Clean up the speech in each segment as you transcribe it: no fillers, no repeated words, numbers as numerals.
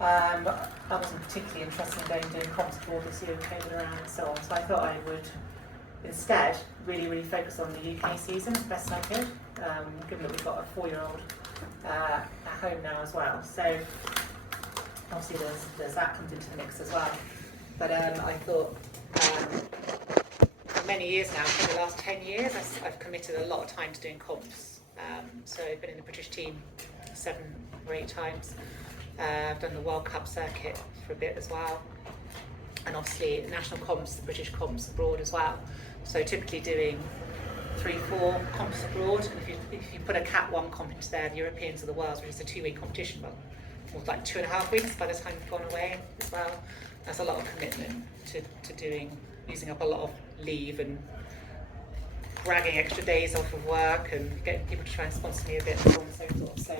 But I wasn't particularly interested in going and doing comps abroad this year with COVID around and so on. So I thought I would instead really focus on the UK season as best I could, given that we've got a 4-year-old at home now as well. So obviously there's that comes into the mix as well. But I thought for many years now, for the last 10 years, I've committed a lot of time to doing comps. So I've been in the British team 7 or 8 times. I've done the World Cup circuit for a bit as well. And obviously national comps, the British comps abroad as well. So typically doing 3-4 comps abroad. And if you put a Cat 1 comp into there, the Europeans of the World, which is a 2-week competition, well, more like 2.5 weeks by the time you've gone away as well. That's a lot of commitment to doing, using up a lot of leave and dragging extra days off of work and getting people to try and sponsor me a bit and so on and so forth. So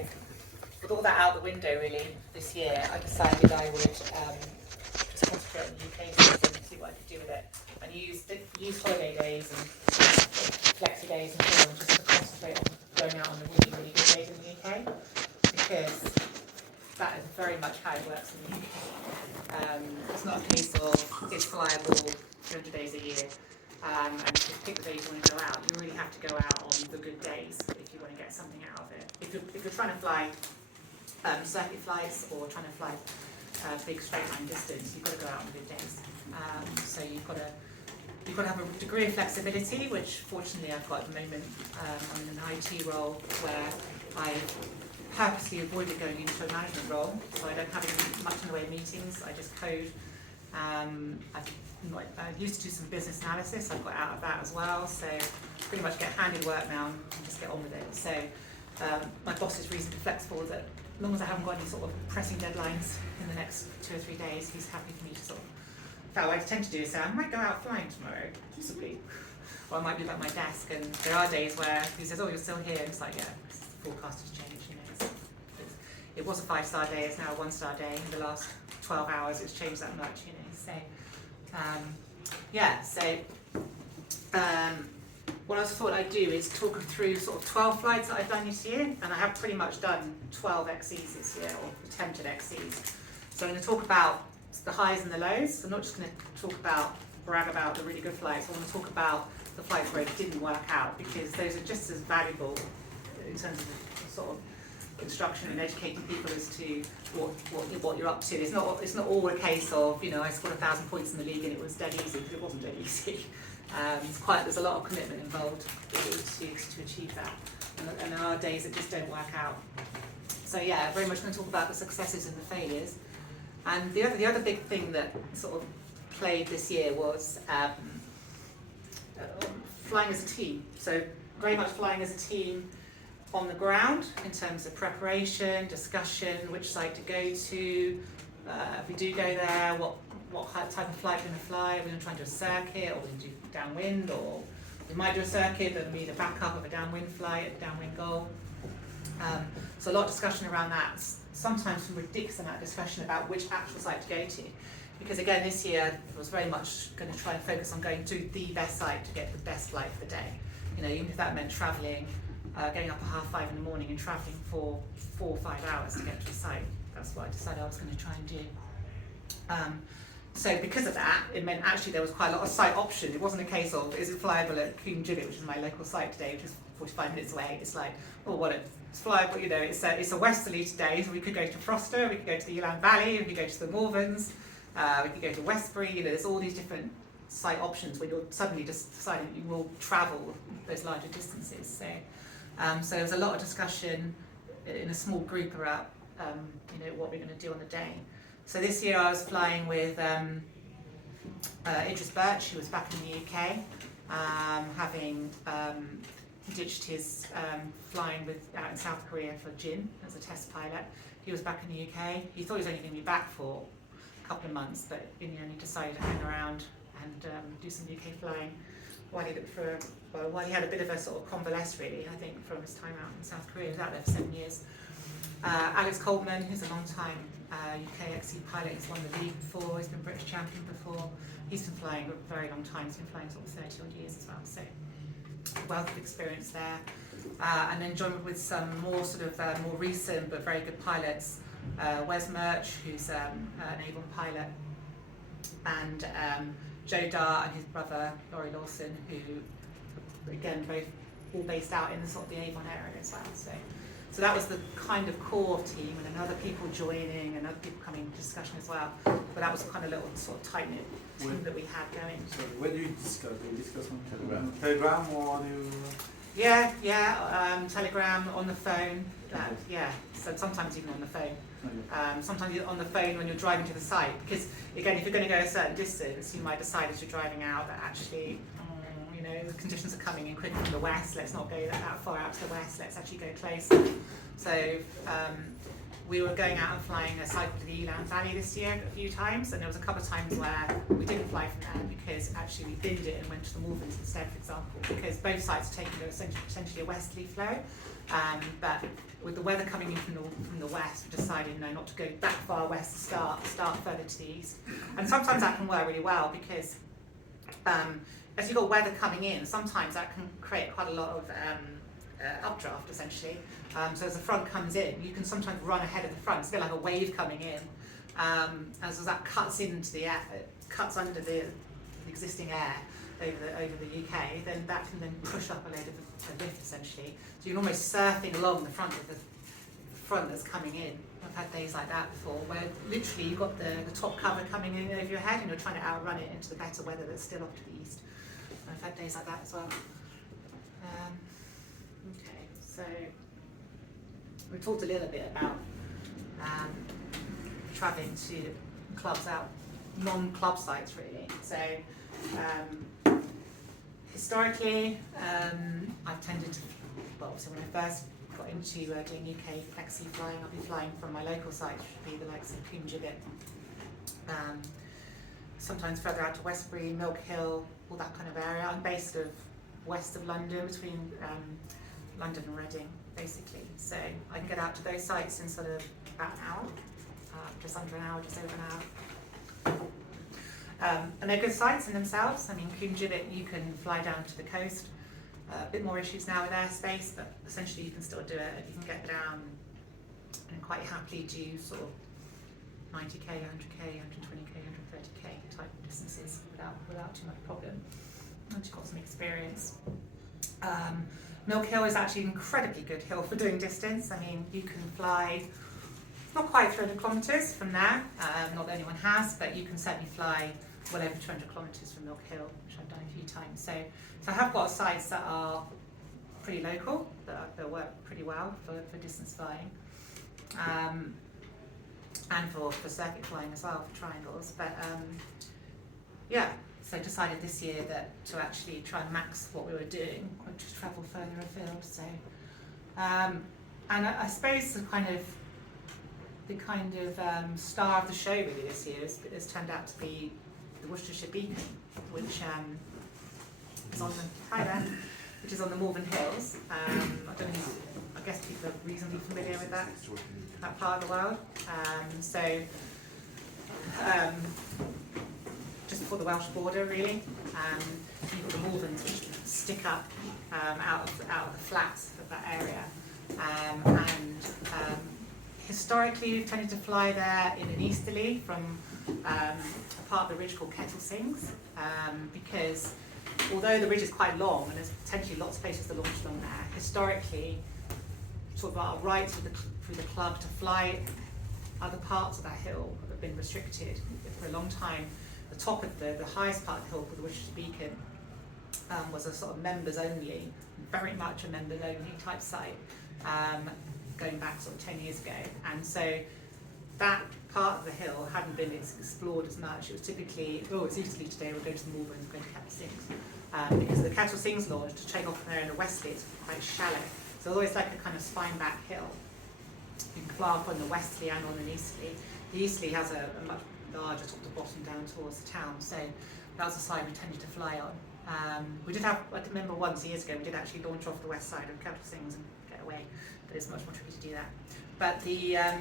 with all that out the window really this year, I decided I would concentrate on the UK season and see what I could do with it. And use holiday days and flexi days and so on just to concentrate on going out on the really good days in the UK, because that is very much how it works in the UK. It's not a case of it's flyable 200 days a year. And to pick the days you want to go out, you really have to go out on the good days if you want to get something out of it. If you're trying to fly circuit flights or trying to fly big straight line distance, you've got to go out on the good days. So you've got to have a degree of flexibility, which fortunately I've got at the moment. I'm in an IT role where I purposely avoided going into a management role, so I don't have much in the way of meetings. I just code. I used to do some business analysis. I've got out of that as well, so pretty much get handed work now and just get on with it. So my boss is reasonably flexible that as long as I haven't got any sort of pressing deadlines in the next 2 or 3 days, he's happy for me to sort of. That what I tend to do is say, I might go out flying tomorrow, possibly. Or I might be at my desk, and there are days where he says, oh, you're still here. And it's like, yeah, the forecast has changed. It was a 5-star day, it's now a 1-star day. In the last 12 hours, it's changed that much, So, what I thought I'd do is talk through sort of 12 flights that I've done this year, and I have pretty much done 12 XCs this year, or attempted XCs. So I'm going to talk about the highs and the lows. I'm not just going to brag about the really good flights. I want to talk about the flights where it didn't work out, because those are just as valuable in terms of the sort of instruction and educating people as to what you're up to. It's not all a case of, I scored 1,000 points in the league and it was dead easy, because it wasn't dead easy. There's a lot of commitment involved to achieve that, and there are days that just don't work out. So yeah, very much going to talk about the successes and the failures. And the other big thing that sort of played this year was flying as a team. So very much flying as a team on the ground in terms of preparation, discussion, which site to go to. If we do go there, what type of flight we're going to fly. Are we going to try and do a circuit, or we're going to do downwind, or we might do a circuit but we need a backup of a downwind flight, a downwind goal. So a lot of discussion around that. Sometimes some ridiculous amount of discussion about which actual site to go to. Because again, this year I was very much going to try and focus on going to the best site to get the best flight for the day. Even if that meant travelling, getting up at 5:30 in the morning and travelling for 4 or 5 hours to get to a site. That's what I decided I was going to try and do. So because of that, it meant actually there was quite a lot of site options. It wasn't a case of, is it flyable at Coombe Gibbet, which is my local site today, which is 45 minutes away. It's like, it's flyable, it's a westerly today, so we could go to Froster, we could go to the Elan Valley, we could go to the Morvens, we could go to Westbury. There's all these different site options when you're suddenly just deciding that you will travel those larger distances. So there's a lot of discussion in a small group about what we're going to do on the day. So this year I was flying with Idris Birch, who was back in the UK, having ditched his flying out in South Korea for Jin as a test pilot. He was back in the UK. He thought he was only going to be back for a couple of months, but in the end he decided to hang around and do some UK flying while he had a bit of a sort of convalesce, really, I think, from his time out in South Korea. He was out there for 7 years. Alex Coleman, who's a long-time UK XC pilot, he's won the league before, he's been British champion before. He's been flying a very long time, he's been flying sort of 30 odd years as well, so wealth of experience there. And then joined with some more sort of more recent but very good pilots. Wes Murch, who's an Avon pilot, and Joe Dart and his brother Laurie Lawson, who again both all based out in the sort of the Avon area as well. So that was the kind of core team, and then other people joining and other people coming to discussion as well. But that was a kind of little sort of tight knit team that we had going. So where do you discuss? Do you discuss on Telegram? Telegram, or do you? Yeah, Telegram, on the phone. Yeah, so sometimes even on the phone. Sometimes you're on the phone when you're driving to the site, because again, if you're going to go a certain distance, you might decide as you're driving out that actually, you know, the conditions are coming in quicker from the west. Let's not go that far out to the west. Let's actually go closer. So we were going out and flying a cycle to the Eland Valley this year a few times, and there was a couple of times where we didn't fly from there because actually we binned it and went to the Malverns instead, for example, because both sites are taking essentially a westerly flow. But with the weather coming in from the west, we decided not to go that far west to start further to the east. And sometimes that can work really well because as you've got weather coming in, sometimes that can create quite a lot of updraft essentially. So as the front comes in, you can sometimes run ahead of the front. It's a bit like a wave coming in. As that cuts into the air, cuts under the existing air over the UK, then that can then push up a load of a lift essentially. So you're almost surfing along the front of the front that's coming in. I've had days like that before, where literally you've got the top cover coming in over your head and you're trying to outrun it into the better weather that's still off to the east. And I've had days like that as well. Okay, so we talked a little bit about travelling to clubs out, non-club sites really. So historically, I've tended to, well, so when I first got into doing UK flexi flying, I'll be flying from my local sites, which would be the likes of Coombe sometimes further out to Westbury, Milk Hill, all that kind of area. I'm based west of London, between London and Reading, basically. So I can get out to those sites in sort of about an hour, just under an hour, just over an hour. And they're good sites in themselves. I mean, Coombe you can fly down to the coast. A bit more issues now with airspace, but essentially you can still do it. You can get down and quite happily do sort of 90k, 100k, 120k, 130k type distances without too much problem. Once you've got some experience. Milk Hill is actually an incredibly good hill for doing distance. I mean, you can fly not quite 300 kilometres from there, not that anyone has, but you can certainly fly well over 200 kilometres from Milk Hill, which I've done a few times. So I have got sites that are pretty local, that work pretty well for distance flying, and for circuit flying as well, for triangles. But yeah, so I decided this year that to actually try and max what we were doing, or to travel further afield. So, and I suppose the kind of star of the show really this year has turned out to be the Worcestershire Beacon, which is on the Malvern Hills. I guess people are reasonably familiar with that part of the world. Just before the Welsh border, really. You've got the Malverns which stick up out of the flats of that area, and historically we've tended to fly there in an easterly from a part of the ridge called Kettlesings, because although the ridge is quite long and there's potentially lots of places to launch along there, historically sort of our rights through the club to fly other parts of that hill have been restricted for a long time. The top of the highest part of the hill, called the Worcestershire Beacon, was a sort of members only, very much a members only type site, going back sort of 10 years ago. And so that part of the hill hadn't been explored as much. It was typically, it's easterly today, we'll go to the Malverns, we'll go to Kettlesings. Because the Kettlesings launch, to take off from there in the westerly, it's quite shallow. So always like a kind of spine back hill. You can fly up on the westerly and on the easterly. The easterly has a much larger top to bottom down towards the town, so that was the side we tended to fly on. We did have, I remember once years ago, we did actually launch off the west side of Kettlesings and get away, but it's much more tricky to do that. But the, let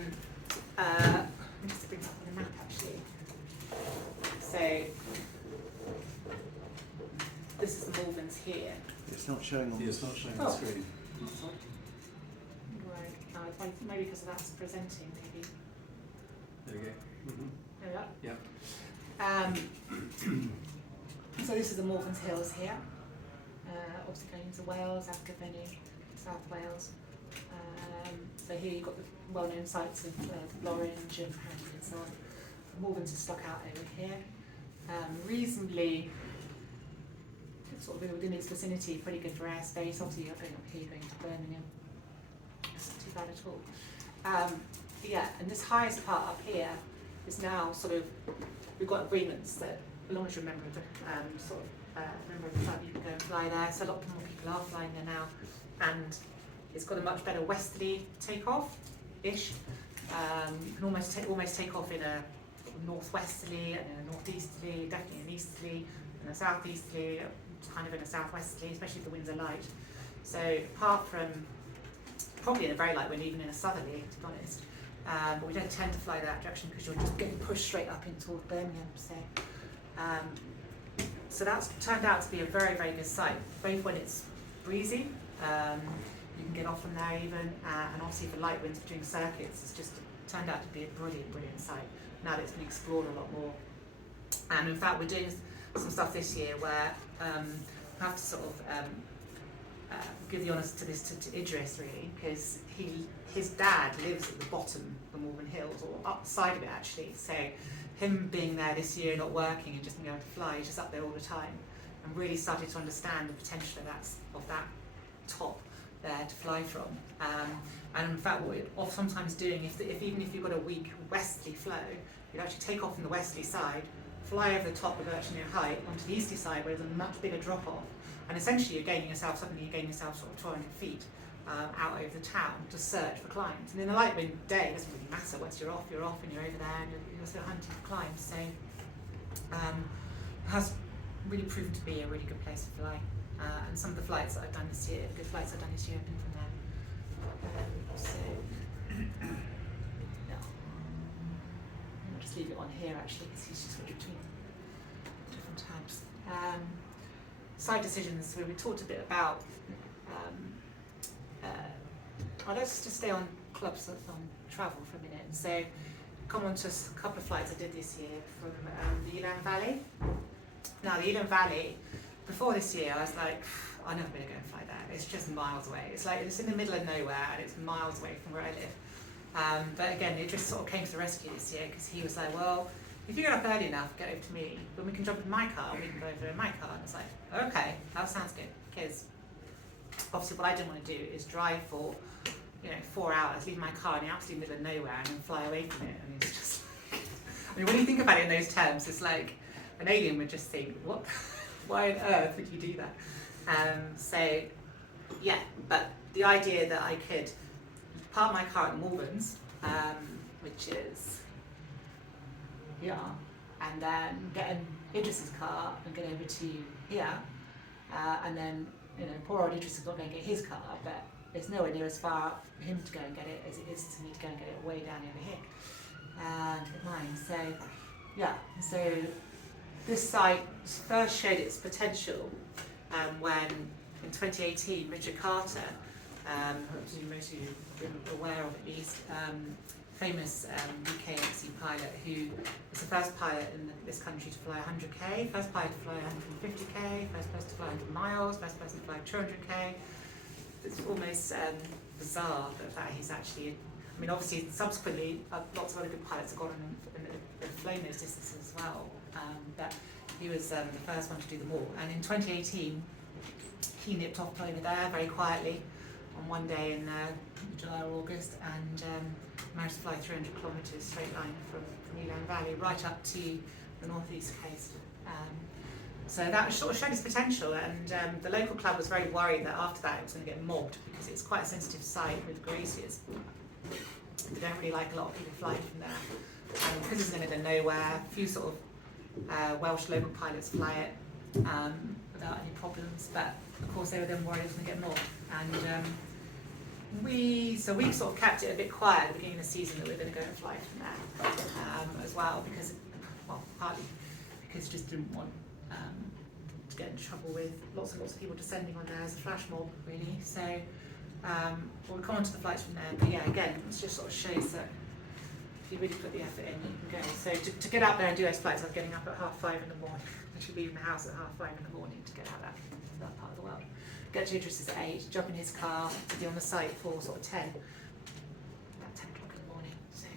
me just bring up on the map actually. So, this is the Malverns here. It's not showing on the screen. Right, maybe because that's presenting, maybe. There we go. Mm-hmm. There we are. Yeah. So this is the Morven's Hills here. Obviously going into Wales, Abergavenny, South Wales. So here you've got the well-known sites of Lorange and Harrogate and so on. Morven's is stuck out over here. Reasonably sort of within its vicinity, pretty good for airspace. Obviously you're going up here, going to Birmingham. It's not too bad at all. Yeah, and this highest part up here is now sort of, we've got agreements that as long as you're a member of the member of the club, you can go and fly there. So a lot more people are flying there now, and it's got a much better westerly takeoff-ish. You can almost take off in a northwesterly and in a northeasterly, definitely an easterly, and a southeasterly, kind of in a southwesterly, especially if the winds are light. So apart from probably in a very light wind, even in a southerly, to be honest. But we don't tend to fly that direction because you're just getting pushed straight up in towards Birmingham. So that's turned out to be a very, very good site, both when it's breezy, you can get off from there even, and obviously for light winds between circuits, it's just turned out to be a brilliant, brilliant site. Now that it's been explored a lot more. And in fact, we're doing some stuff this year where I have to sort of give the honours to Idris really, because his dad lives at the bottom of the Morven Hills, or up the side of it actually. So him being there this year, not working and just being able to fly, he's just up there all the time, and really started to understand the potential of that top there to fly from. And in fact, what we're sometimes doing, even if you've got a weak westerly flow, you'd actually take off from the westerly side, fly over the top of virtually no height onto the easterly side where there's a much bigger drop off, and essentially you're gaining yourself sort of 200 feet out over the town to search for climbs. And in a light wind day, it doesn't really matter. Once you're off and you're over there and you're still hunting for climbs. So it has really proven to be a really good place to fly. And some of the flights that I've done this year, good flights I've done this year, have been from there. No. I'll just leave it on here actually, because he's just switched between different tabs. Side decisions, where we talked a bit about, let's just stay on clubs on travel for a minute. So come on to a couple of flights I did this year from the Elan Valley. Now the Elan Valley, before this year I was like, I'm never going to go and fly there. It's just miles away. It's like, it's in the middle of nowhere and it's miles away from where I live. But again, it just sort of came to the rescue this year, because he was like, well, if you get up early enough, get over to me, then we can jump in my car, we can go over in my car. And it's like, okay, that sounds good. Because obviously what I didn't want to do is drive for 4 hours, leave my car in the absolute middle of nowhere and then fly away from it. And it's just, I mean, when you think about it in those terms, it's like an alien would just think, what? Why on earth would you do that? So, yeah, but the idea that I could park my car at Morven's, which is here, and then get in Idris's car and get over to here, and then, poor old Idris is not going to get his car, but it's nowhere near as far for him to go and get it as it is to me to go and get it way down over here, at mine. So, yeah, so this site first showed its potential when, in 2018, Richard Carter, who most of you have been aware of at least, famous UK MC pilot, who was the first pilot in this country to fly 100k, first pilot to fly 150k, first person to fly 100 miles, first person to fly 200k. It's almost bizarre that he's actually, I mean, obviously subsequently lots of other good pilots have gone and flown those distances as well, but he was the first one to do them all. And in 2018 he nipped off over there very quietly on one day in July or August, and managed to fly 300 kilometres straight line from Elan Valley right up to the northeast coast. So that sort of showed its potential, and the local club was very worried that after that it was going to get mobbed, because it's quite a sensitive site with glaciers. They don't really like a lot of people flying from there. Because it's in the middle of nowhere, a few sort of Welsh local pilots fly it without any problems, but of course they were then worried it was going to get mobbed. And we sort of kept it a bit quiet at the beginning of the season that we were going to go and fly from there as well, because, well, partly because we just didn't want to get into trouble with lots and lots of people descending on there as a flash mob, really. So we'll come on to the flights from there, but yeah, again, it just sort of shows that if you really put the effort in, you can go. So to get out there and do those flights, I was getting up at 5:30 in the morning. I should leave the house at 5:30 in the morning to get out that part of the world. Get to Idris at 8, jump in his car, to be on the site for sort of 10, about 10 o'clock in the morning. So.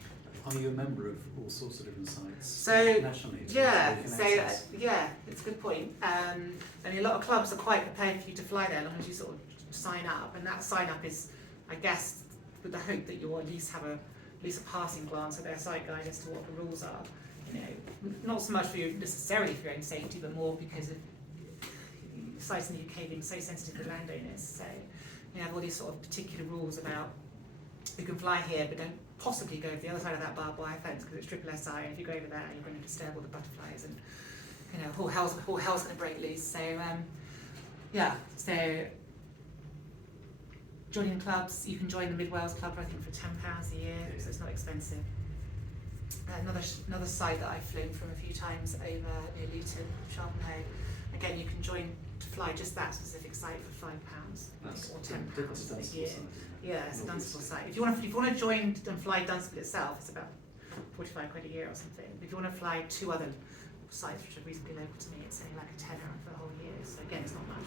Are you a member of all sorts of different sites So nationally? yeah, it's a good point. And a lot of clubs are quite prepared for you to fly there as long as you sort of sign up, and that sign up is, I guess, with the hope that you'll at least have a passing glance at their site guide as to what the rules are. You know, not so much for you necessarily for your own safety, but more because of sites in the UK being so sensitive to landowners. So you have all these sort of particular rules about you can fly here, but don't possibly go to the other side of that barbed wire fence because it's triple SI, and if you go over there, you're going to disturb all the butterflies, and you know, all hell's going to break loose. So so joining clubs, you can join the Mid Wales Club, I think, for £10 a year, so it's not expensive. Another site that I've flown from a few times over near Luton, Sharpenhole. Again, you can join to fly just that specific site for £5 or £10 a year. Yeah, it's a Dunstable site. If you want to join and fly Dunstable itself, it's about 45 quid a year or something. If you want to fly 2 other sites which are reasonably local to me, it's only like a tenner for the whole year. So again, it's not much.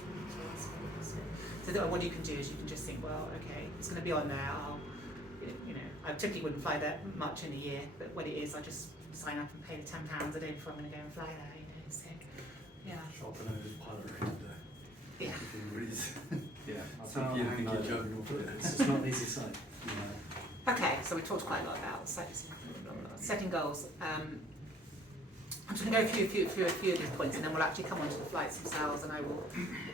So what you can do is you can just think, well, okay, it's going to be on there. I typically wouldn't fly that much in a year, but when it is, I just sign up and pay the £10 a day before I'm going to go and fly there. You know, so yeah. Sharpenhole is pilot range day. Yeah. Yeah. So it's not an easy site. Yeah. Okay, so we talked quite a lot about setting goals. I'm just going to go through a few of these points, and then we'll actually come on to the flights themselves, and I will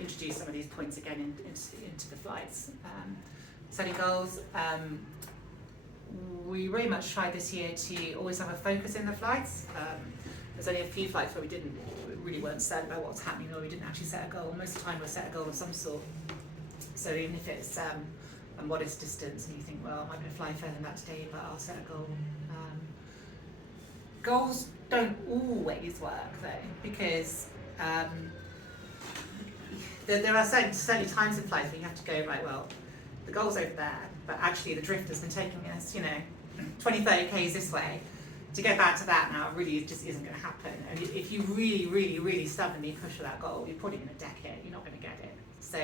introduce some of these points again into the flights. Setting goals. We very much tried this year to always have a focus in the flights. There's only a few flights where we really weren't certain about what's happening, or we didn't actually set a goal. Most of the time we'll set a goal of some sort. So even if it's a modest distance and you think, well, I'm not going to fly further than that today, but I'll set a goal. Goals don't always work though, because there are certainly times in flights where you have to go, right, well, the goal's over there, but actually the drift has been taking us, 20, 30 k's this way. To get back to that now, it really just isn't going to happen. And if you really, really, really stubbornly push for that goal, you're probably going to deck it. You're not going to get it. So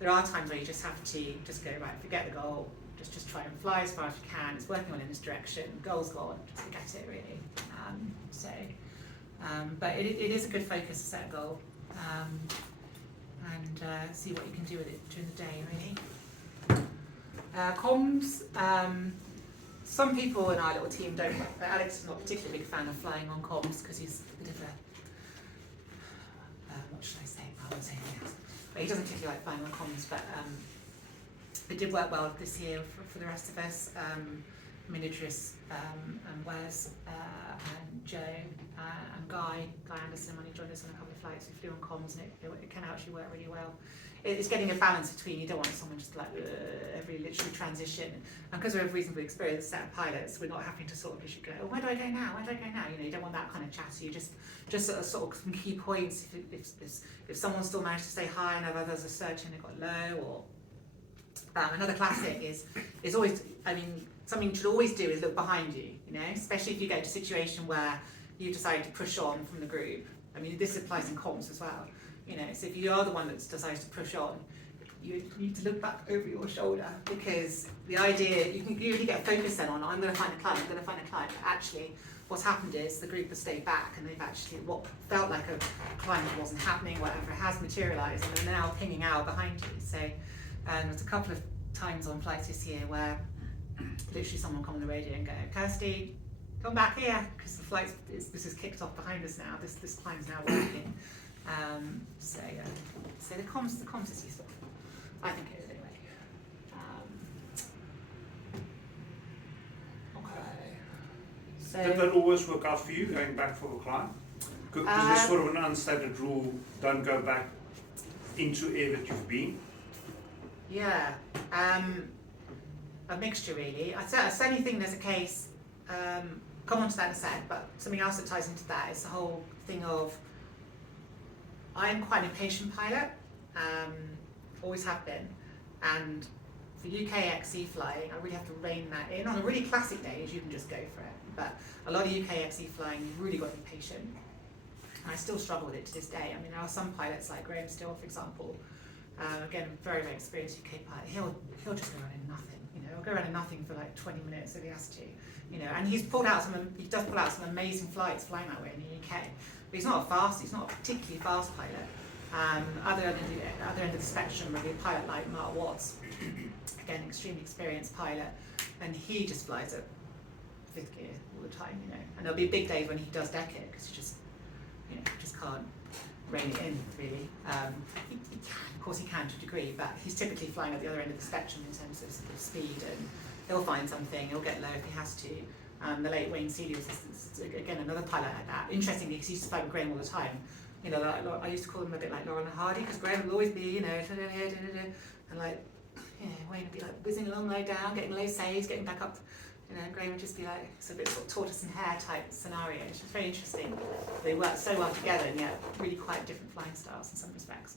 there are times where you just have to just go, right, forget the goal. Just try and fly as far as you can. It's working on in this direction. Goal's gone. Just forget it, really. But it is a good focus to set a goal and see what you can do with it during the day, really. Comms. Some people in our little team don't. Alex is not a particularly big fan of flying on comms because he's a bit of a. What should I say? I won't say anything else. But he doesn't particularly like flying on comms, but it did work well this year for the rest of us. Idris and Wes and Joe and Guy Anderson, when he joined us on a couple of flights, we flew on comms, and it can actually work really well. It's getting a balance between, you don't want someone just like every literally transition, and because we're a reasonably experienced set of pilots, we're not having to sort of literally go, oh, where do I go now? You don't want that kind of chatter. You just sort of some key points. If someone still managed to stay high and others are searching, they've got low, or another classic is always, something you should always do is look behind you, especially if you get into a situation where you decide to push on from the group. This applies in comms as well. So if you are the one that decides to push on, you need to look back over your shoulder, because the idea, you can really get focused then on, I'm going to find a client, but actually what's happened is the group has stayed back, and they've actually, what felt like a climb that wasn't happening, whatever, has materialised, and they're now pinging out behind you. So there's a couple of times on flights this year where literally someone will come on the radio and go, Kirsty, come back here, because the flight, this is kicked off behind us now, this climb's now working. So the comms is useful. I think it is anyway. Okay. So Did that always work out for you, going back for a climb? Because there's sort of an unstated rule, don't go back into air that you've been. Yeah, a mixture really. I certainly think there's a case, come on to that in a sec, but something else that ties into that is the whole thing of, I'm quite an impatient pilot, always have been, and for UK XC flying, I really have to rein that in. On a really classic days, you can just go for it. But a lot of UK XC flying, you've really got to be patient. And I still struggle with it to this day. I mean, there are some pilots like Graham Still, for example, again, very, very experienced UK pilot. He'll just go around in nothing. He'll go around in nothing for like 20 minutes if he has to. And he does pull out some amazing flights flying that way in the UK. But he's not a particularly fast pilot. Other end of the spectrum would be a pilot like Mark Watts, again, extremely experienced pilot, and he just flies at 5th gear all the time, And there'll be big days when he does deck it because he just can't rein it in really. He can, of course, he can to a degree, but he's typically flying at the other end of the spectrum in terms of sort of speed, and he'll find something. He'll get low if he has to. The late Wayne Seeley was again another pilot like that. Interestingly, because he used to fly with Graham all the time. I used to call him a bit like Laurel and Hardy, because Graham would always be, and like, Wayne would be like whizzing along low down, getting low saves, getting back up. Graham would just be like, it's a bit sort of tortoise and hare type scenario. It's just very interesting. They work so well together, and yet really quite different flying styles in some respects.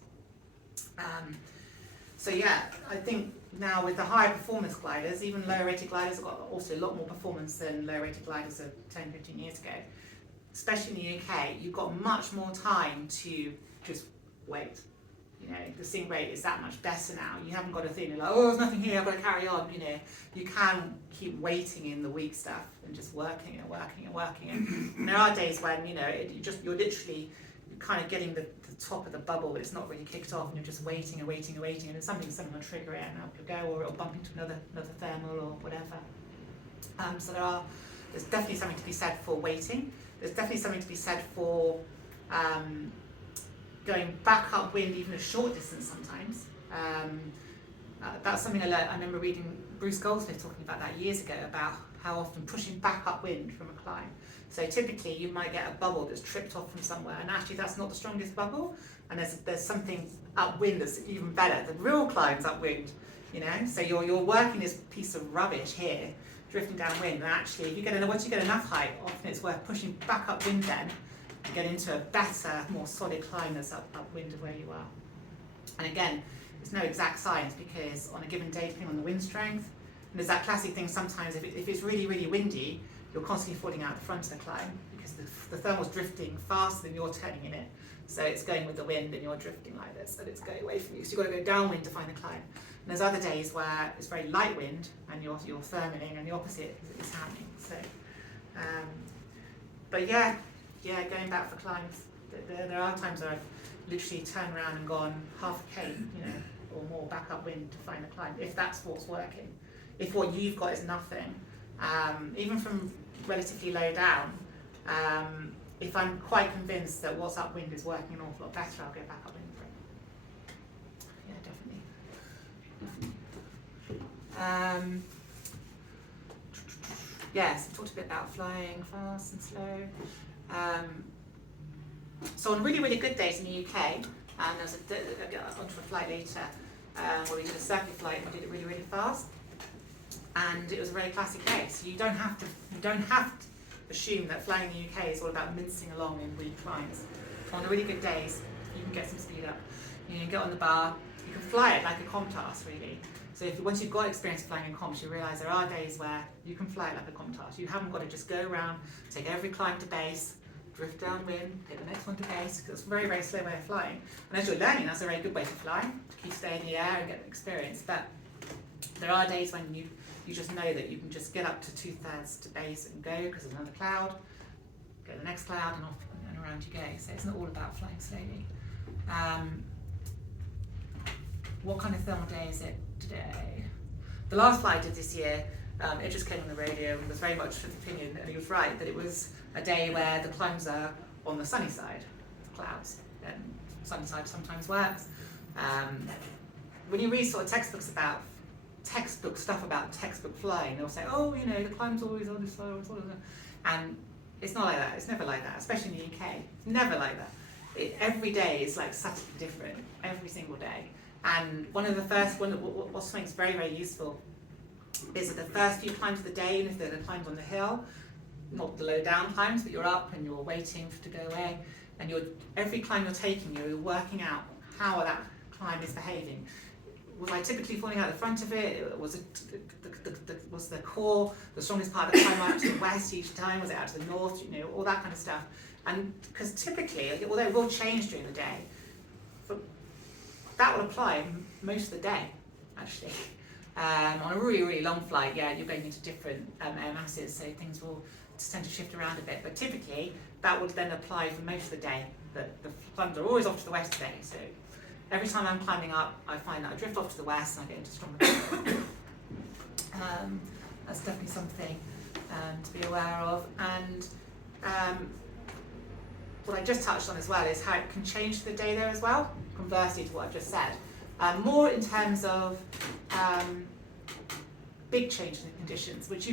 So yeah, I think now with the higher performance gliders, even lower rated gliders have got also a lot more performance than lower rated gliders of 10, 15 years ago. Especially in the UK, you've got much more time to just wait. The sink rate is that much better now. You haven't got a thing like, oh, there's nothing here, I've got to carry on. You can keep waiting in the weak stuff and just working and working and working. And there are days when you're literally kind of getting the top of the bubble, but it's not really kicked off, and you're just waiting and waiting and waiting, and then someone will trigger it and up you go, or it'll bump into another thermal or whatever. So there's definitely something to be said for waiting. There's definitely something to be said for going back upwind even a short distance sometimes. That's something I remember reading Bruce Goldsmith talking about that years ago, about how often pushing back upwind from a climb. So typically you might get a bubble that's tripped off from somewhere, and actually that's not the strongest bubble, and there's something upwind that's even better. The real climb's upwind, So you're working this piece of rubbish here, drifting downwind, and actually once you get enough height, often it's worth pushing back upwind then to get into a better, more solid climb that's upwind of where you are. And again, it's no exact science, because on a given day, depending on the wind strength, and there's that classic thing sometimes, if it's really, really windy, you're constantly falling out the front of the climb, because the thermal's drifting faster than you're turning in it. So it's going with the wind and you're drifting like this, and it's going away from you. So you've got to go downwind to find the climb. And there's other days where it's very light wind and you're thermaling, and the opposite is happening. So, but yeah, going back for climbs, there are times where I've literally turned around and gone half a K, or more back upwind to find the climb, if that's what's working. If what you've got is nothing, even from relatively low down, if I'm quite convinced that what's upwind is working an awful lot better, I'll go back upwind for it. Yeah, definitely. Yes, we talked a bit about flying fast and slow. So on really, really good days in the UK, and I'll get onto a flight later, where we did a circuit flight and we did it really, really fast. And it was a very classic day. So you don't have to assume that flying in the UK is all about mincing along in weak climbs. On the really good days, you can get some speed up. You can get on the bar. You can fly it like a comp task, really. So once you've got experience flying in comps, you realise there are days where you can fly it like a comp task. You haven't got to just go around, take every climb to base, drift downwind, take the next one to base, because it's a very, very slow way of flying. And as you're learning, that's a very good way to fly, to keep staying in the air and get experience. But there are days when you just know that you can just get up to 2/3 to base and go, because there's another cloud, go to the next cloud, and off and around you go. So it's not all about flying slowly. What kind of thermal day is it today? The last flight I did this year, it just came on the radio and was very much of the opinion, and he was right, that it was a day where the climbs are on the sunny side of clouds, and sunny side sometimes works. When you read sort of textbook stuff about textbook flying, they'll say, oh, the climb's always on this side, and it's not like that. It's never like that, especially in the UK. It's never like that. Every day is like subtly different, every single day. And what's something that's very, very useful is that the first few climbs of the day, and if they're the climbs on the hill, not the low down climbs, but you're up and you're waiting to go away, and every climb you're taking, you're working out how that climb is behaving. Was I typically falling out the front of it? Was it was the core the strongest part of the climb out to the west each time? Was it out to the north? You know, all that kind of stuff. And because typically, although it will change during the day, that will apply most of the day, actually. On a really, really long flight, yeah, you're going into different air masses, so things will tend to shift around a bit. But typically, that would then apply for most of the day. The funds are always off to the west today, so every time I'm climbing up, I find that I drift off to the west and I get into stronger. That's definitely something to be aware of. And what I just touched on as well is how it can change the day there as well, conversely to what I've just said. More in terms of big changes in conditions, which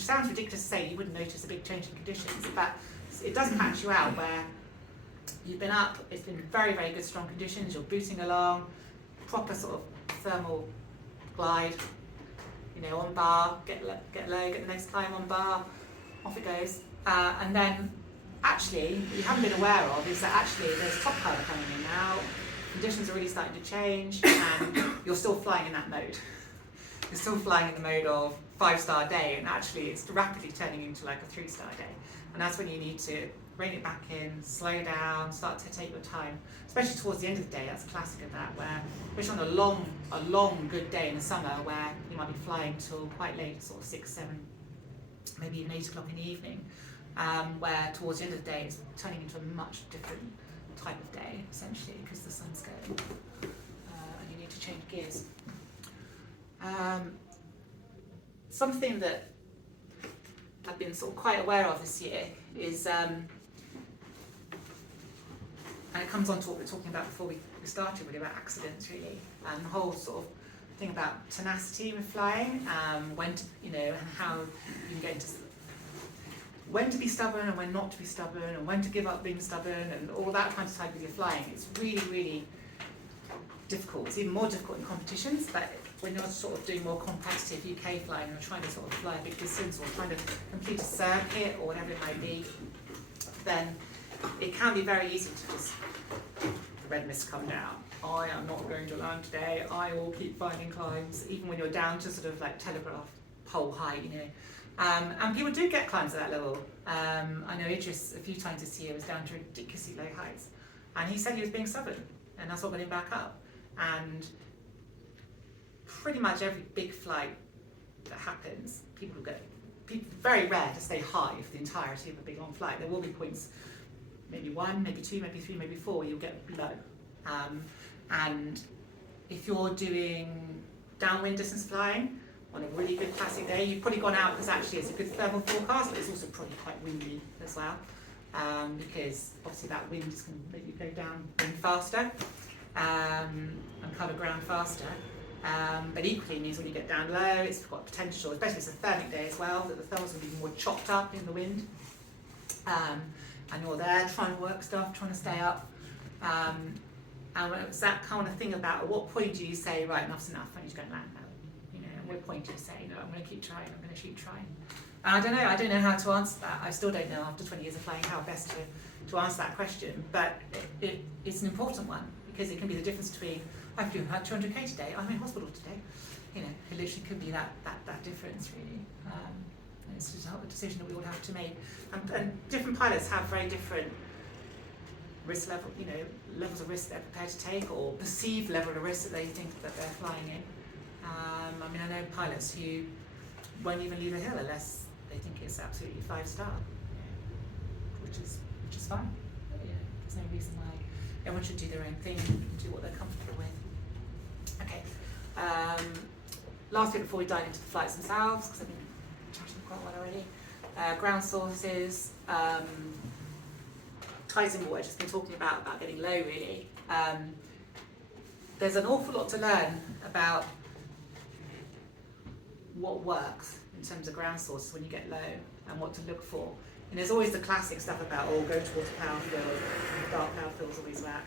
sounds ridiculous to say you wouldn't notice a big change in conditions, but it does catch you out where you've been up, it's been very, very good strong conditions, you're booting along, proper sort of thermal glide, you know, on bar, get low, get the next climb on bar, off it goes. And then actually, what you haven't been aware of is that actually there's top cover coming in now, conditions are really starting to change, and you're still flying in that mode. You're still flying in the mode of 5-star day, and actually it's rapidly turning into like a 3-star day. And that's when you need to rein it back in, slow down, start to take your time, especially towards the end of the day. That's a classic of that, where, especially on a long good day in the summer, where you might be flying till quite late, sort of 6, 7, maybe even 8 o'clock in the evening, where towards the end of the day it's turning into a much different type of day, essentially, because the sun's going, and you need to change gears. Something that I've been sort of quite aware of this year is, and it comes on to what we were talking about before we started, really, about accidents, really, and the whole sort of thing about tenacity with flying, when to, you know, and how you can get into when to be stubborn and when not to be stubborn, and when to give up being stubborn, and all that kind of type of your flying. It's really, really difficult. It's even more difficult in competitions, but when you're sort of doing more competitive UK flying, you're trying to sort of fly a big distance or trying to complete a circuit or whatever it might be, then it can be very easy to just, the red mist come down. I am not going to land today. I will keep finding climbs, even when you're down to sort of like telegraph pole height, you know. And people do get climbs at that level. I know Idris a few times this year was down to ridiculously low heights, and he said he was being stubborn, and that's what got him back up. And pretty much every big flight that happens, people very rare to stay high for the entirety of a big long flight. There will be points, maybe 1, maybe 2, maybe 3, maybe 4, where you'll get low. And if you're doing downwind distance flying on a really good classic day, you've probably gone out because actually it's a good thermal forecast, but it's also probably quite windy as well, because obviously that wind is going to make you go down wind faster and cover ground faster. But equally, it means when you get down low, it's got potential, especially if it's a thermic day as well, that the thermals will be more chopped up in the wind. And you're there trying to work stuff, trying to stay up. And it's that kind of thing about at what point do you say, right, enough's enough, I need to go and land now. You know, at what point do you say, no, I'm going to keep trying, I'm going to keep trying. And I don't know how to answer that. I still don't know after 20 years of flying how best to answer that question. But it's an important one, because it can be the difference between, I've doing 200k today, I'm in hospital today. You know, it literally could be that difference, really. It's just a decision that we all have to make. And different pilots have very different risk level, you know, levels of risk they're prepared to take, or perceived level of risk that they think that they're flying in. I mean, I know pilots who won't even leave a hill unless they think it's absolutely 5-star, which is fine. Yeah, there's no reason why everyone should do their own thing and do what they're comfortable with. Okay. Last bit before we dive into the flights themselves, because I've been chatting quite a while already. Ground sources. Ties in what I've just been talking about getting low, really. There's an awful lot to learn about what works in terms of ground sources when you get low and what to look for. And there's always the classic stuff about, go towards power field, dark power fields always work.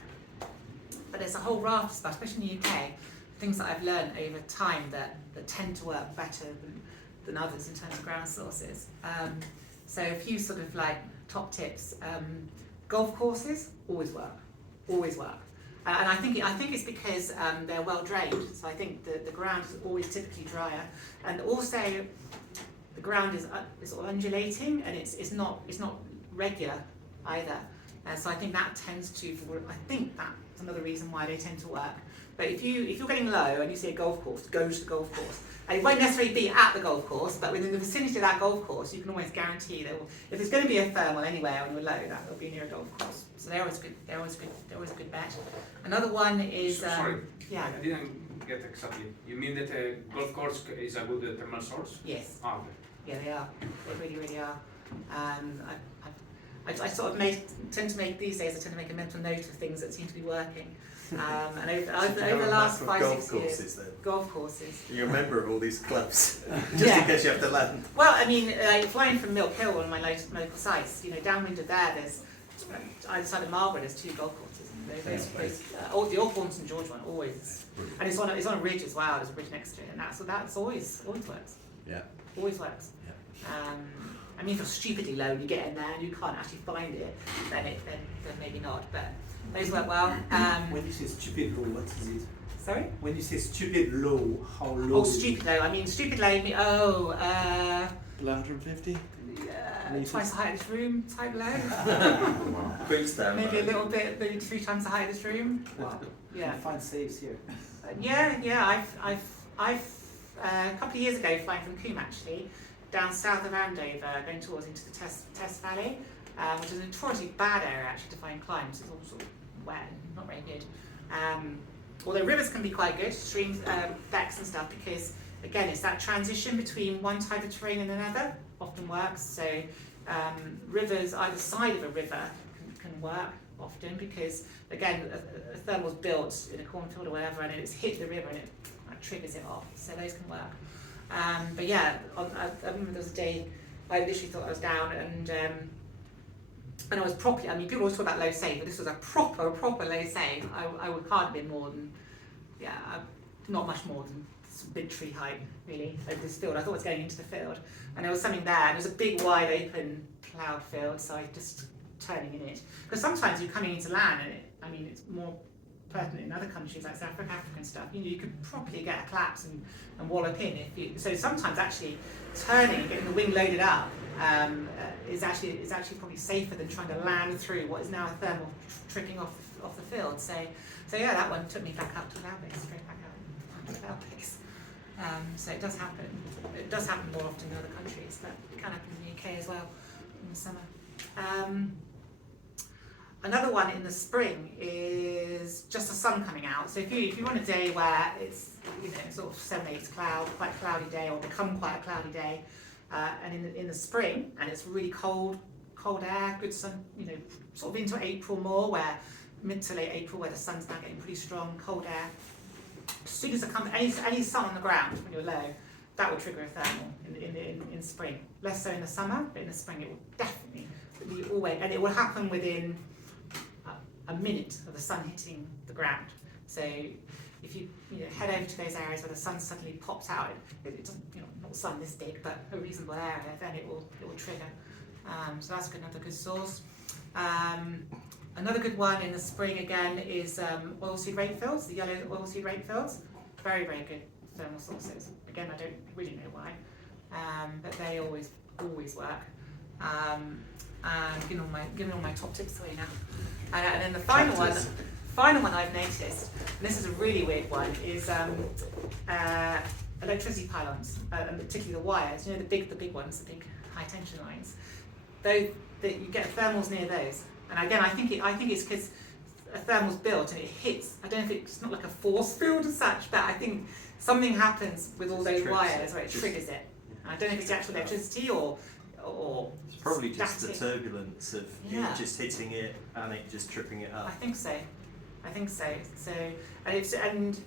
But there's a whole raft of stuff, especially in the UK, things that I've learned over time that tend to work better than others in terms of ground sources. So a few sort of like top tips. Golf courses always work. And I think it's because they're well drained. So I think the ground is always typically drier, and also the ground is sort of undulating, and it's not regular either. So I think that tends to. I think that's another reason why they tend to work. But if you're getting low and you see a golf course, go to the golf course. And it won't necessarily be at the golf course, but within the vicinity of that golf course, you can always guarantee that if there's going to be a thermal anywhere when you're low, that will be near a golf course. So they're always good. They're always a good bet. Another one is Sorry, yeah. I didn't get exactly. You mean that a golf course is a good thermal source? Yes. Ah, okay. Yeah, they are. They really, really are. I sort of tend to make these days. I tend to make a mental note of things that seem to be working. And over the last 5-6 years, then. golf courses. You're a member of all these clubs, just Yeah. in case you have to land. Well, I mean, flying from Milk Hill, one of my local sites, downwind of there's either side of Marlborough, there's 2 golf courses. The Althorn St George one always, and it's on a ridge as well. There's a ridge next to it, and that's always works. Yeah. Always works. Yeah. I mean, if you're stupidly low and you get in there and you can't actually find it, then maybe not. But those work well. When you say stupid low, what is it? Sorry? When you say stupid low, how low? Oh, stupid low. I mean, stupid low. 150? Twice the height of this room type low. Quick stand. Maybe a little bit, maybe 3 times the height of this room. Wow. Yeah. You find saves here. Yeah. I've a couple of years ago flying from Coombe actually, down south of Andover, going towards into the Test Valley, which is a notoriously bad area actually to find climbs. It's all sort of wet and not very good. Although rivers can be quite good, streams, becks and stuff, because again it's that transition between one type of terrain and another often works. So rivers, either side of a river can work often, because again a thermal's built in a cornfield or whatever, and it's hit the river and it triggers it off. So those can work. But yeah, I remember there was a day I literally thought I was down, and I was properly. I mean, people always talk about low save, but this was a proper low save. I would can't have been more than, not much more than some big tree height really over this field. I thought I was going into the field, and there was something there. And it was a big, wide open ploughed field, so I just turning in it. Because sometimes you're coming into land, and it's more pertinent in other countries like South African stuff. You could properly get a collapse and wallop in if you. So sometimes actually turning and getting the wing loaded up is actually probably safer than trying to land through what is now a thermal tricking off the field. So yeah, that one took me back up to land base, straight back out to land base. So it does happen. It does happen more often in other countries, but it can happen in the UK as well in the summer. Another one in the spring is just the sun coming out. So if you want a day where it's sort of 7-8 cloud, quite a cloudy day, or become quite a cloudy day, and in the spring, and it's really cold air, good sun, sort of into April more, where mid to late April, where the sun's now getting pretty strong, cold air. As soon as there comes any sun on the ground when you're low, that will trigger a thermal in spring. Less so in the summer, but in the spring it will definitely be always, and it will happen within a minute of the sun hitting the ground. So if you head over to those areas where the sun suddenly pops out, it doesn't, not sun this big, but a reasonable area, then it will trigger. So that's another good source. Another good one in the spring again is oilseed rape fields, the yellow oilseed rape fields. Very, very good thermal sources. Again, I don't really know why, but they always work. And giving all my top tips away now. And then the final one I've noticed, and this is a really weird one, is electricity pylons, and particularly the wires. The big ones, the big high tension lines. You get thermals near those. And again, I think it's because a thermal's built and it hits. I don't know if it's not like a force field as such, but I think something happens with all those wires where it triggers it. And I don't know if it's the actual electricity or it's probably just the static. turbulence of you just hitting it and it just tripping it up. I think so. So and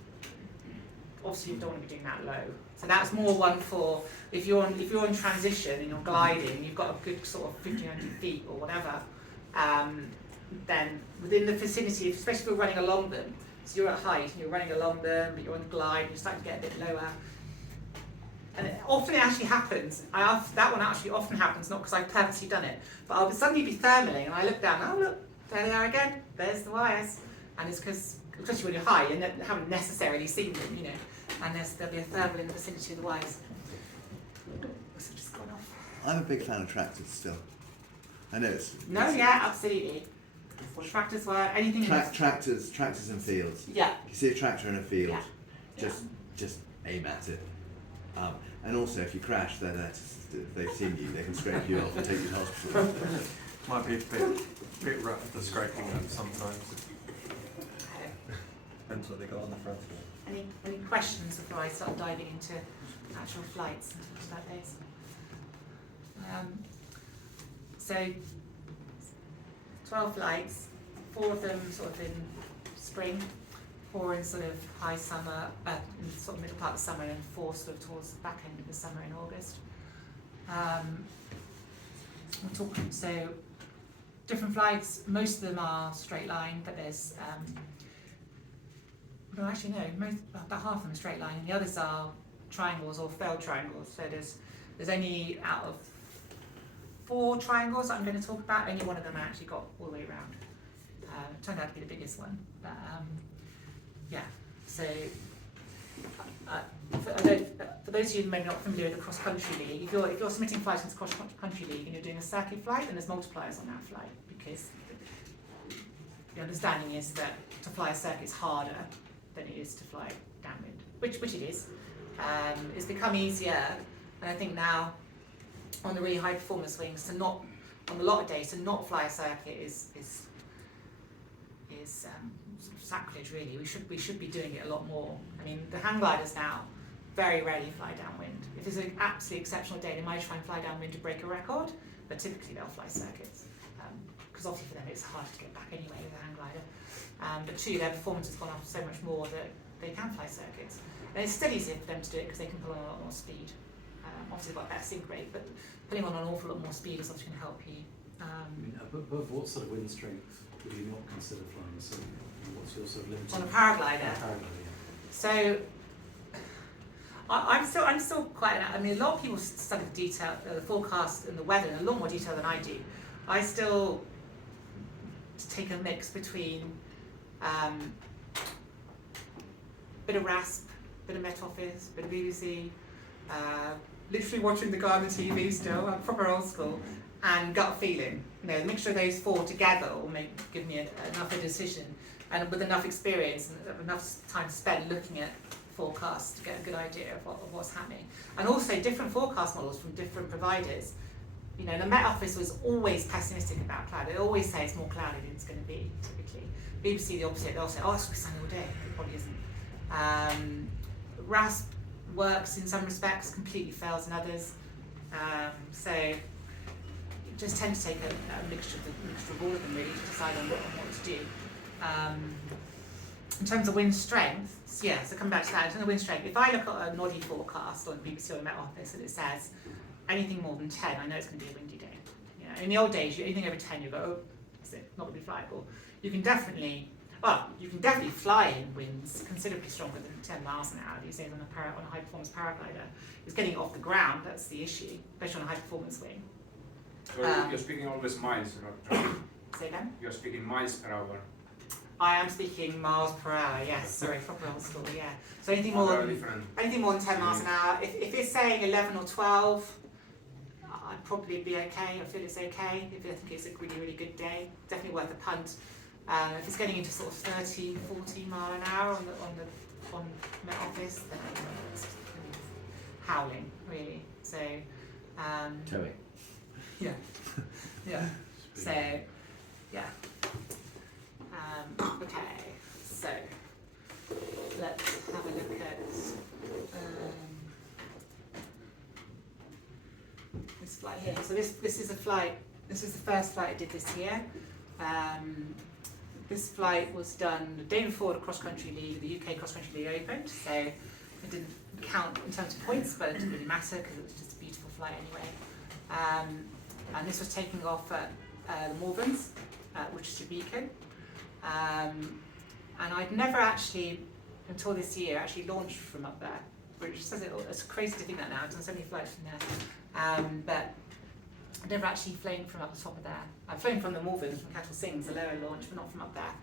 obviously you don't want to be doing that low. So that's more one for if you're in transition and you're gliding, you've got a good sort of 1,500 feet or whatever. Then within the vicinity, especially if you're running along them, so you're at height and you're running along them, but you're on the glide, and you're starting to get a bit lower. And it actually happens. That one actually often happens, not because I've purposely done it, but I'll suddenly be thermaling and I look down, oh look, there they are again, there's the wires. And it's because especially when you're high, you haven't necessarily seen them, you know, and there'll be a thermal in the vicinity of the wires. So I've just gone off. I'm a big fan of tractors still. I know it's... No, yeah, absolutely. Well, tractors were anything. Tractors in fields. Yeah. If you see a tractor in a field, Yeah. just aim at it. And also, if you crash, they're there if they've seen you, they can scrape you off and take you to hospital. Might be a bit rough, the scraping them sometimes. Depends what they got on the front. Any questions before I start diving into actual flights and talk about those? So 12 flights, 4 of them sort of in spring, 4 in sort of high summer, in sort of middle part of summer, and 4 sort of towards the back end of the summer in August. We're talking, so different flights, most of them are straight line, but there's, well actually no, about half of them are straight line, and the others are triangles or failed triangles. So there's only out of 4 triangles that I'm going to talk about, only one of them I actually got all the way around. It turned out to be the biggest one, but yeah. So for those of you who may not familiar with the cross country league, if you're submitting flights into the cross country league and you're doing a circuit flight, then there's multipliers on that flight, because the understanding is that to fly a circuit is harder than it is to fly downwind, which it is. It's become easier, and I think now on the really high performance wings, to not, on a lot of days, to not fly a circuit is sort of sacrilege really. We should be doing it a lot more. I mean, the hang gliders now very rarely fly downwind. If there's an absolutely exceptional day, they might try and fly downwind to break a record, but typically they'll fly circuits, because obviously for them it's hard to get back anyway with a hang glider. But 2, their performance has gone up so much more that they can fly circuits. And it's still easier for them to do it because they can pull on a lot more speed. Obviously they've got better sink rate, but pulling on an awful lot more speed is obviously going to help you. Above what sort of wind strength would you not consider flying? So what's your sort of limit? On a paraglider. So I'm still quite. I mean, a lot of people study the detail, the forecast and the weather in a lot more detail than I do. I still take a mix between bit of RASP, bit of Met Office, bit of BBC. Literally watching the Garden TV still, I'm proper old school, and gut feeling. You know, the mixture of those 4 together will give me enough of a decision, and with enough experience and enough time spent looking at forecasts to get a good idea of what's happening. And also different forecast models from different providers. You know, the Met Office was always pessimistic about cloud. They always say it's more cloudy than it's going to be, typically. BBC, the opposite, they'll say, oh, it's going to be sunny all day. It probably isn't. RASP works in some respects, completely fails in others. So you just tend to take a mixture of all of them really to decide on what to do. In terms of wind strength, so come back to that. In terms of wind strength, if I look at a noddy forecast on the BBC or the Met Office and it says anything more than 10, I know it's going to be a windy day. You know, in the old days, anything over 10, you go, oh, is it not going to be flyable? You can definitely fly in winds considerably stronger than 10 miles an hour these days on a high performance paraglider. It's getting it off the ground, that's the issue, especially on a high performance wing. So you're speaking always miles, right? Say again? You're speaking miles per hour. I am speaking miles per hour, yes, sorry, proper old school, yeah. So anything more than 10 miles an hour. If it's saying 11 or 12, I'd probably be okay. I feel it's okay. If I think it's a really, really good day, definitely worth a punt. If it's getting into sort of 30, 40 mile an hour on Met Office, then it's howling, really. So, Towing. yeah, yeah. So, yeah. Okay, so let's have a look at this flight here. So this is a flight. This is the first flight I did this year. This flight was done the day before the cross country league, the UK cross country league opened. So it didn't count in terms of points, but it didn't really matter because it was just a beautiful flight anyway. And this was taking off at the Malverns, Worcestershire Beacon. And I'd never actually, until this year, actually launched from up there, which says it's crazy to think that now. I've done so many flights from there, but I've never actually flown from up the top of there. I've flown from the Malverns, from Cattle Sings, the lower launch, but not from up there.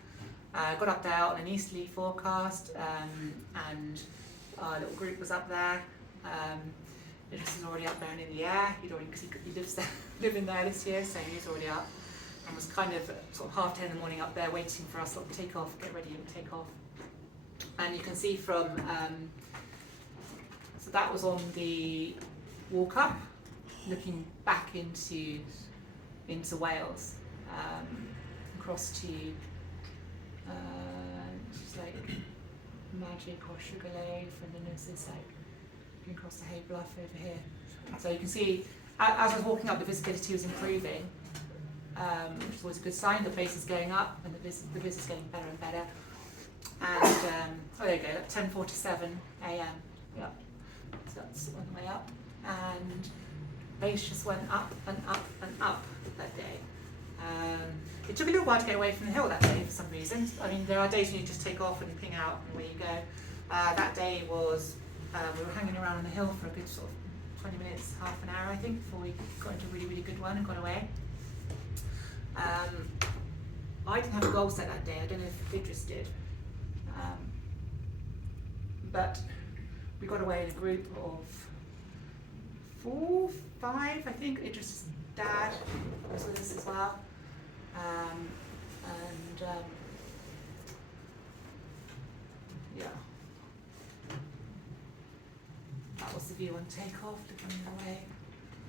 Got up there on an easterly forecast, and our little group was up there. Idris was already up there and in the air. Because he lives there, living there this year, so he was already up and was kind of sort of 10:30 in the morning up there waiting for us to take off, get ready and take off. And you can see from, so that was on the walk up, looking back into Wales, across to just like Magic or Sugarloaf, and then there's this like looking across the Hay Bluff over here. So you can see as I was walking up, the visibility was improving, which is always a good sign. The pace is going up and the vis is getting better and better. And oh, there you go, 10:47 a.m. Yeah, so that's on the way up, and base just went up and up and up that day. It took a little while to get away from the hill that day for some reason. I mean, there are days when you just take off and ping out and away you go. That day was, we were hanging around on the hill for a good sort of 20 minutes, half an hour I think, before we got into a really, really good one and got away. I didn't have a goal set that day, I don't know if Idris did. But we got away in a group of 4, 5, I think. Idris' dad was with us as well. Yeah. That was the view on takeoff, looking away.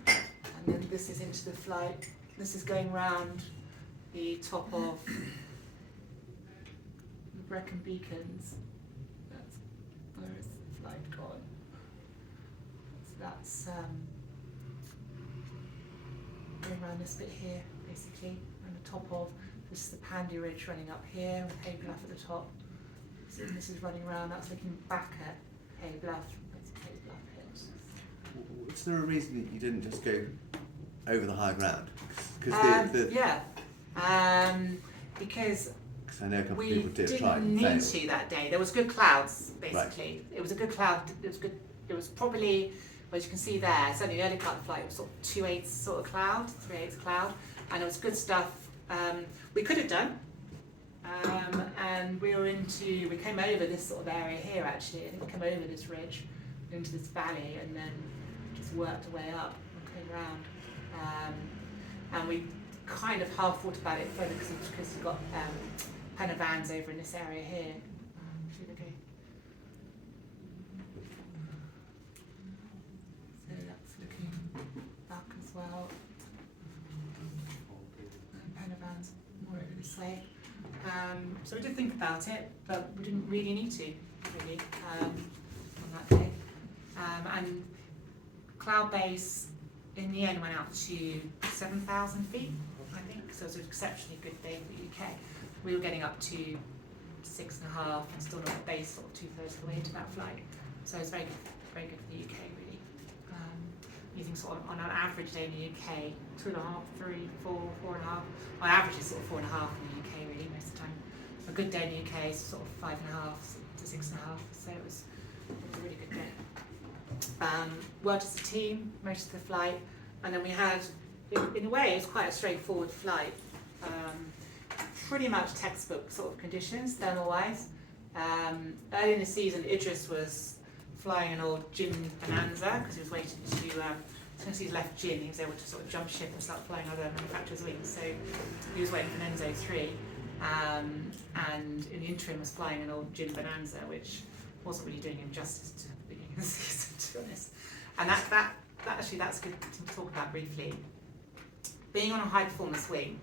And then this is into the flight. This is going round the top of the Brecon Beacons. That's where is the flight gone? So that's going around this bit here, basically, on the top of this is the Pandy Ridge running up here with Hay Bluff at the top. So this is running around. That's looking back at Hay Bluff. That's Hay Bluff Hills. Is there a reason that you didn't just go over the high ground? Yeah, because I know a couple of we people did try didn't and need fail. to that day. There was good clouds, basically. Right. It was a good cloud. It was good. It was probably, well, as you can see there, certainly the early part of the flight, it was sort of 2/8 sort of cloud, 3/8 cloud, and it was good stuff. We could have done, and we came over this sort of area here actually. I think we came over this ridge into this valley and then just worked our way up and came around. And we kind of half thought about it further because we've got Penna vans over in this area here. So that's looking back as well. Penna vans more over this way. So we did think about it, but we didn't really need to, really, on that day. And cloud base in the end went out to 7,000 feet, I think, so it was an exceptionally good day for the UK. We were getting up to 6.5 and still not at base sort of 2/3 of the way into that flight. So it was very good for the UK really. Using sort of on an average day in the UK, 2.5, 3, 4, 4.5. On average it's sort of 4.5 in the UK really most of the time. A good day in the UK is sort of 5.5 to 6.5, so it was a really good day. Worked as a team most of the flight, and then we had, in a way, it was quite a straightforward flight. Pretty much textbook sort of conditions, thermal-wise. Early in the season, Idris was flying an old gin Bonanza because he was waiting to, as soon as he's left gin, he was able to sort of jump ship and start flying other manufacturers' wings. So he was waiting for an Enzo 3, and in the interim was flying an old gin Bonanza, which wasn't really doing him justice to the beginning of the season, to be honest. And that's good to talk about briefly. Being on a high performance wing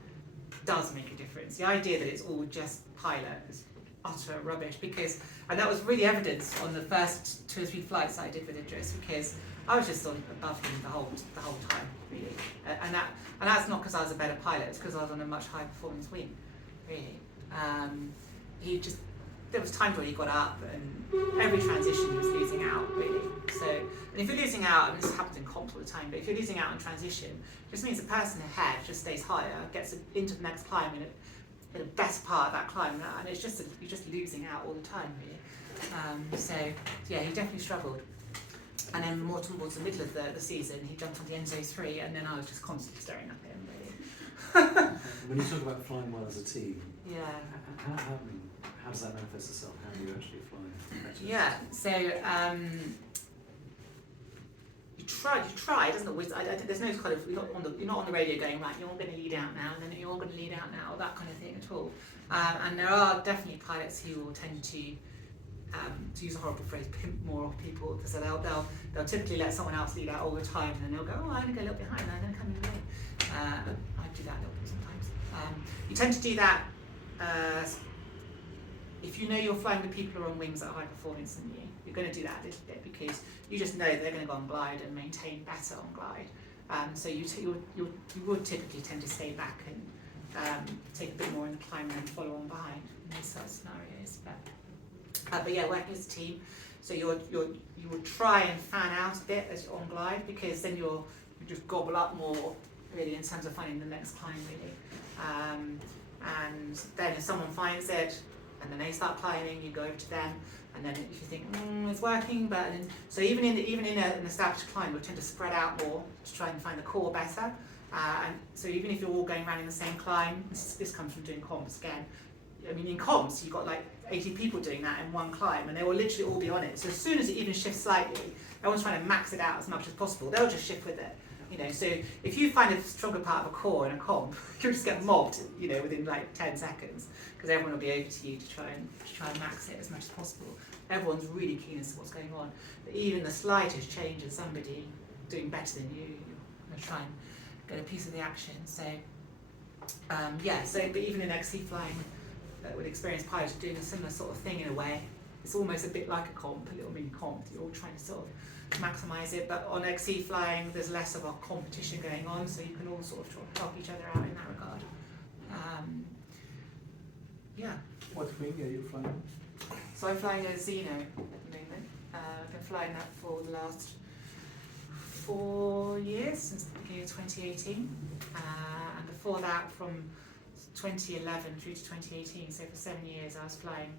does make a difference. The idea that it's all just pilot is utter rubbish, because, and that was really evidenced on the first 2 or 3 flights that I did with Idris, because I was just on above him the whole time, really. And that's not because I was a better pilot, it's because I was on a much higher performance wing, really. There was times where he got up and every transition he was losing out, really. So, and if you're losing out, and this happens in comps all the time, but if you're losing out in transition, it just means the person ahead just stays higher, gets into the next climb in the best part of that climb, and it's just you're just losing out all the time, really. So yeah, he definitely struggled. And then more towards the middle of the season, he jumped on the Enzo 3, and then I was just constantly staring at him, really. When you talk about flying well as a team, Yeah. how does that manifest itself? How do you actually fly better? Yeah. So you try. It doesn't always. There's no kind of. You're not on the radio going, right, you're all going to lead out now, and then you're all going to lead out now, that kind of thing at all. And there are definitely pilots who will tend to use a horrible phrase, pimp more off people. So they'll typically let someone else lead out all the time, and then they'll go, oh, I'm going to go a little behind, and I'm going to come in the way. I do that a little bit sometimes. You tend to do that if you know you're flying with people who are on wings at a high performance than you. You're going to do that a little bit because you just know they're going to go on glide and maintain better on glide. So you would typically tend to stay back and take a bit more in the climb and then follow on behind in those sort of scenarios. But yeah, working as a team, so you would try and fan out a bit as you're on glide, because then you just gobble up more really in terms of finding the next climb really. And then if someone finds it and then they start climbing, you go over to them, and then if you think it's working, so even in an established climb, you'll tend to spread out more to try and find the core better. And so even if you're all going around in the same climb, this comes from doing comps again. I mean, in comps, you've got like 80 people doing that in one climb, and they will literally all be on it. So as soon as it even shifts slightly, everyone's trying to max it out as much as possible. They'll just shift with it. So if you find a stronger part of a core in a comp, you'll just get mobbed, within like 10 seconds, because everyone will be over to you to try and max it as much as possible. Everyone's really keen as to what's going on. But even the slightest change in somebody doing better than you're going to try and get a piece of the action. So, but even in XC flying, with experienced pilots doing a similar sort of thing in a way. It's almost a bit like a comp, a little mini comp. You're all trying to sort of maximise it, but on XC flying, there's less of a competition going on, so you can all sort of help each other out in that regard. What wing are you flying? So I'm flying a Zeno at the moment. I've been flying that for the last 4 years, since the beginning of 2018, and before that from 2011 through to 2018, so for 7 years I was flying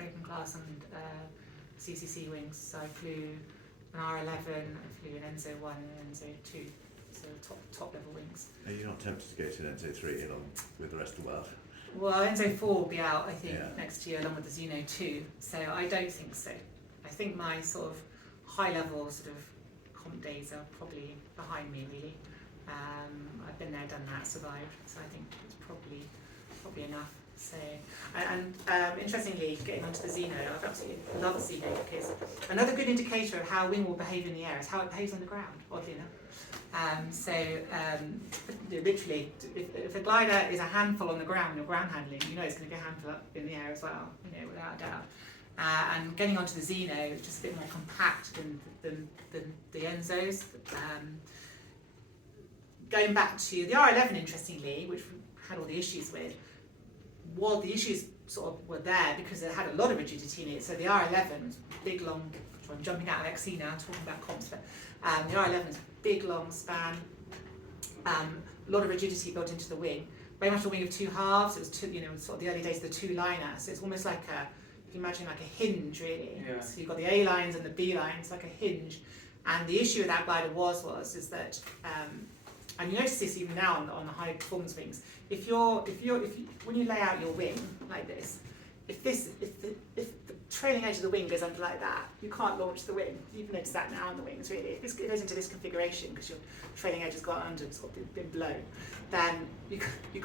open class and CCC wings. So I flew an R11, I flew an Enzo 1 and Enzo 2, so top level wings. Are you not tempted to go to an Enzo 3 along with the rest of the world? Well, Enzo 4 will be out, I think, next year along with the Zeno 2, so I don't think so. I think my sort of high level sort of comp days are probably behind me really. I've been there, done that, survived, so I think it's probably enough. So, and interestingly, getting onto the Zeno, I absolutely love the Zeno, because another good indicator of how wing will behave in the air is how it behaves on the ground, oddly enough. Literally, if a glider is a handful on the ground, your ground handling, it's going to be a handful up in the air as well, without a doubt. And getting onto the Zeno is just a bit more compact than the Enzos. Going back to the R11, interestingly, which we had all the issues with, the issues sort of were there because it had a lot of rigidity in it. So the R11 was big, long. I'm jumping out of XC now, talking about comps, but the R11 is big, long span, a lot of rigidity built into the wing. Very much a wing of two halves. It was sort of the early days of the two-liner. So it's almost like if you imagine like a hinge, really. Yeah. So you've got the A lines and the B lines, like a hinge. And the issue with that glider is that, and you notice this even now on the high performance wings. If when you lay out your wing like this, if the trailing edge of the wing goes under like that, you can't launch the wing. You've noticed that now on the wings, really. If it goes into this configuration because your trailing edge has gone under and sort of been blown, then you can't